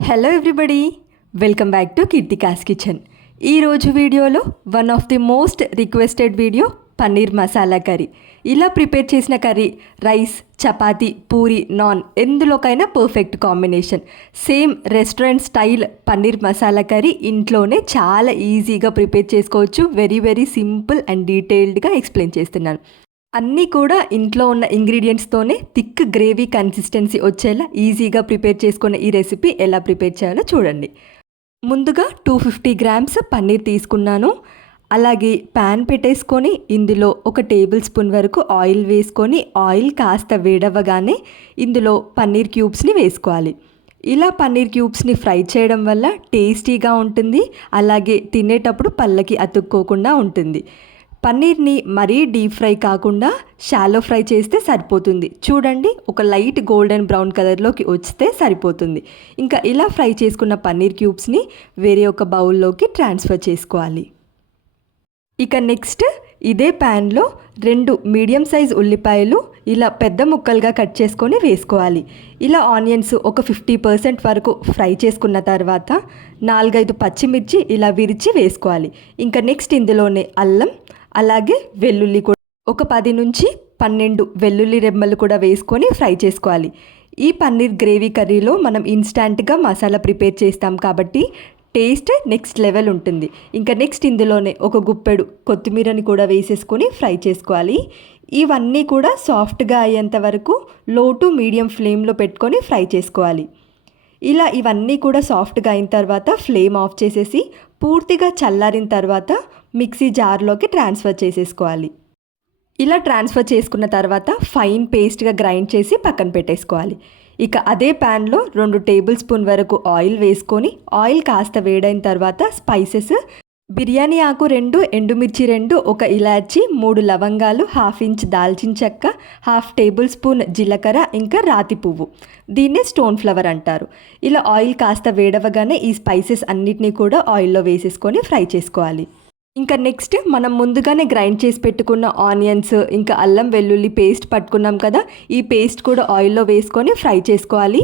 Hello everybody, welcome back to Keerthika's kitchen. ఈరోజు వీడియోలో one of the most requested video paneer masala curry. ఇలా prepare చేసిన curry rice, chapati, puri, naan ఎందులోకైనా perfect combination. Same restaurant style paneer masala curry ఇంట్లోనే చాలా ఈజీగా ప్రిపేర్ చేసుకోవచ్చు. వెరీ వెరీ సింపుల్ అండ్ డీటెయిల్డ్గా ఎక్స్ప్లెయిన్ చేస్తున్నాను. అన్నీ కూడా ఇంట్లో ఉన్న ఇంగ్రీడియంట్స్తోనే థిక్ గ్రేవీ కన్సిస్టెన్సీ వచ్చేలా ఈజీగా ప్రిపేర్ చేసుకునే ఈ రెసిపీ ఎలా ప్రిపేర్ చేయాలో చూడండి. ముందుగా 250 గ్రామ్స్ పన్నీర్ తీసుకున్నాను. అలాగే ప్యాన్ పెట్టేసుకొని ఇందులో 1 టేబుల్ స్పూన్ వరకు ఆయిల్ వేసుకొని ఆయిల్ కాస్త వేడవ్వగానే ఇందులో పన్నీర్ క్యూబ్స్ని వేసుకోవాలి. ఇలా పన్నీర్ క్యూబ్స్ని ఫ్రై చేయడం వల్ల టేస్టీగా ఉంటుంది. అలాగే తినేటప్పుడు పళ్ళకి అతుక్కోకుండా ఉంటుంది. పన్నీర్ని మరీ డీప్ ఫ్రై కాకుండా షాలో ఫ్రై చేస్తే సరిపోతుంది. చూడండి, ఒక లైట్ గోల్డెన్ బ్రౌన్ కలర్లోకి వస్తే సరిపోతుంది. ఇంకా ఇలా ఫ్రై చేసుకున్న పన్నీర్ క్యూబ్స్ని వేరే ఒక బౌల్లోకి ట్రాన్స్ఫర్ చేసుకోవాలి. ఇక నెక్స్ట్ ఇదే ప్యాన్లో 2 మీడియం సైజ్ ఉల్లిపాయలు ఇలా పెద్ద ముక్కలుగా కట్ చేసుకొని వేసుకోవాలి. ఇలా ఆనియన్స్ ఒక 50% వరకు ఫ్రై చేసుకున్న తర్వాత 4-5 పచ్చిమిర్చి ఇలా విరిచి వేసుకోవాలి. ఇంకా నెక్స్ట్ ఇందులోనే అల్లం, అలాగే వెల్లుల్లి కూడా ఒక 10 నుంచి 12 వెల్లుల్లి రెమ్మలు కూడా వేసుకొని ఫ్రై చేసుకోవాలి. ఈ పన్నీర్ గ్రేవీ కర్రీలో మనం ఇన్స్టాంట్గా మసాలా ప్రిపేర్ చేస్తాం కాబట్టి టేస్ట్ నెక్స్ట్ లెవెల్ ఉంటుంది. ఇంకా నెక్స్ట్ ఇందులోనే ఒక గుప్పెడు కొత్తిమీరని కూడా వేసేసుకొని ఫ్రై చేసుకోవాలి. ఇవన్నీ కూడా సాఫ్ట్గా అయ్యేంత వరకు లో టు మీడియం ఫ్లేమ్లో పెట్టుకొని ఫ్రై చేసుకోవాలి. ఇలా ఇవన్నీ కూడా సాఫ్ట్గా అయిన తర్వాత ఫ్లేమ్ ఆఫ్ చేసేసి పూర్తిగా చల్లారిన తర్వాత మిక్సీ జార్లోకి ట్రాన్స్ఫర్ చేసేసుకోవాలి. ఇలా ట్రాన్స్ఫర్ చేసుకున్న తర్వాత ఫైన్ పేస్ట్గా గ్రైండ్ చేసి పక్కన పెట్టేసుకోవాలి. ఇక అదే ప్యాన్లో 2 టేబుల్ స్పూన్ వరకు ఆయిల్ వేసుకొని ఆయిల్ కాస్త వేడైన తర్వాత స్పైసెస్ బిర్యానీ ఆకు 2, ఎండుమిర్చి 2, 1 ఇలాచి, 3 లవంగాలు, 1/2 ఇంచ్ దాల్చిన చెక్క, 1/2 టేబుల్ స్పూన్ జీలకర్ర, ఇంకా రాతి పువ్వు, దీన్నే స్టోన్ ఫ్లవర్ అంటారు. ఇలా ఆయిల్ కాస్త వేడవగానే ఈ స్పైసెస్ అన్నిటినీ కూడా ఆయిల్లో వేసేసుకొని ఫ్రై చేసుకోవాలి. ఇంకా నెక్స్ట్ మనం ముందుగానే గ్రైండ్ చేసి పెట్టుకున్న ఆనియన్స్, ఇంకా అల్లం వెల్లుల్లి పేస్ట్ పట్టుకున్నాం కదా, ఈ పేస్ట్ కూడా ఆయిల్లో వేసుకొని ఫ్రై చేసుకోవాలి.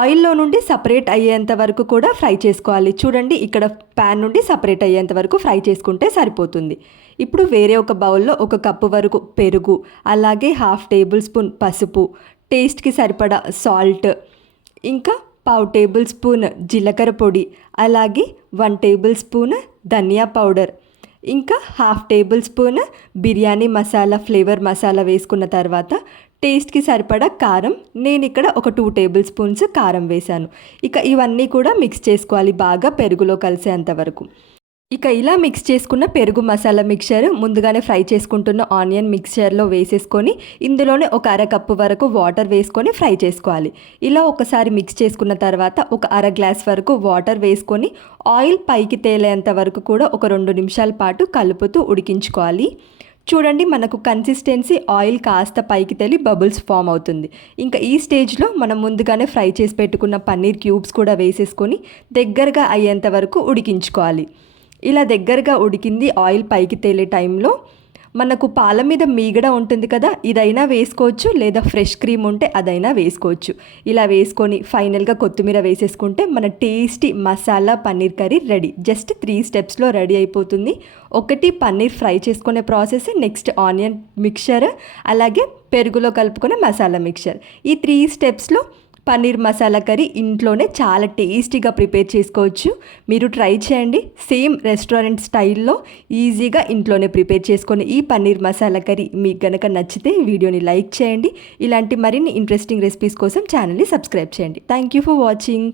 ఆయిల్లో నుండి సపరేట్ అయ్యేంత వరకు కూడా ఫ్రై చేసుకోవాలి. చూడండి, ఇక్కడ ప్యాన్ నుండి సపరేట్ అయ్యేంత వరకు ఫ్రై చేసుకుంటే సరిపోతుంది. ఇప్పుడు వేరే ఒక బౌల్లో 1 కప్పు వరకు పెరుగు, అలాగే 1/2 టేబుల్ స్పూన్ పసుపు, టేస్ట్కి సరిపడా సాల్ట్, ఇంకా 1/2 టేబుల్ స్పూన్ జీలకర్ర పొడి, అలాగే 1 టేబుల్ స్పూన్ ధనియా పౌడర్, ఇంకా 1/2 table spoon biryani masala, flavour masala వేసుకున్న తర్వాత టేస్ట్కి సరిపడా కారం, నేను ఇక్కడ ఒక 2 టేబుల్ స్పూన్స్ కారం వేశాను. ఇక ఇవన్నీ కూడా మిక్స్ చేసుకోవాలి బాగా పెరుగులో కలిసేంత వరకు. ఇక ఇలా మిక్స్ చేసుకున్న పెరుగు మసాలా మిక్చర్ ముందుగానే ఫ్రై చేసుకుంటున్న ఆనియన్ మిక్చర్లో వేసేసుకొని ఇందులోనే ఒక 1/2 కప్పు వరకు వాటర్ వేసుకొని ఫ్రై చేసుకోవాలి. ఇలా ఒకసారి మిక్స్ చేసుకున్న తర్వాత ఒక 1/2 గ్లాస్ వరకు వాటర్ వేసుకొని ఆయిల్ పైకి తేలేంత వరకు కూడా ఒక 2 నిమిషాల పాటు కలుపుతూ ఉడికించుకోవాలి. చూడండి, మనకు కన్సిస్టెన్సీ ఆయిల్ కాస్త పైకి తేలి బబుల్స్ ఫామ్ అవుతుంది. ఇంకా ఈ స్టేజ్లో మనం ముందుగానే ఫ్రై చేసి పెట్టుకున్న పన్నీర్ క్యూబ్స్ కూడా వేసేసుకొని దగ్గరగా అయ్యేంత వరకు ఉడికించుకోవాలి. ఇలా దగ్గరగా ఉడికింది ఆయిల్ పైకి తేలే టైంలో మనకు పాల మీద మీగడ ఉంటుంది కదా, ఇదైనా వేసుకోవచ్చు, లేదా ఫ్రెష్ క్రీమ్ ఉంటే అదైనా వేసుకోవచ్చు. ఇలా వేసుకొని ఫైనల్గా కొత్తిమీర వేసేసుకుంటే మన tasty masala paneer curry ready. Just 3 స్టెప్స్లో రెడీ అయిపోతుంది. ఒకటి పన్నీర్ ఫ్రై చేసుకునే ప్రాసెస్, నెక్స్ట్ ఆనియన్ మిక్చర్, అలాగే పెరుగులో కలుపుకునే మసాలా మిక్చర్. ఈ 3 స్టెప్స్లో పన్నీర్ మసాలా కర్రీ ఇంట్లోనే చాలా టేస్టీగా ప్రిపేర్ చేసుకోవచ్చు. మీరు ట్రై చేయండి. సేమ్ రెస్టారెంట్ స్టైల్లో ఈజీగా ఇంట్లోనే ప్రిపేర్ చేసుకొని ఈ పన్నీర్ మసాలా కర్రీ మీకు గనక నచ్చితే వీడియోని లైక్ చేయండి. ఇలాంటి మరిన్ని ఇంట్రెస్టింగ్ రెసిపీస్ కోసం ఛానల్ని సబ్స్క్రైబ్ చేయండి. Thank you for watching.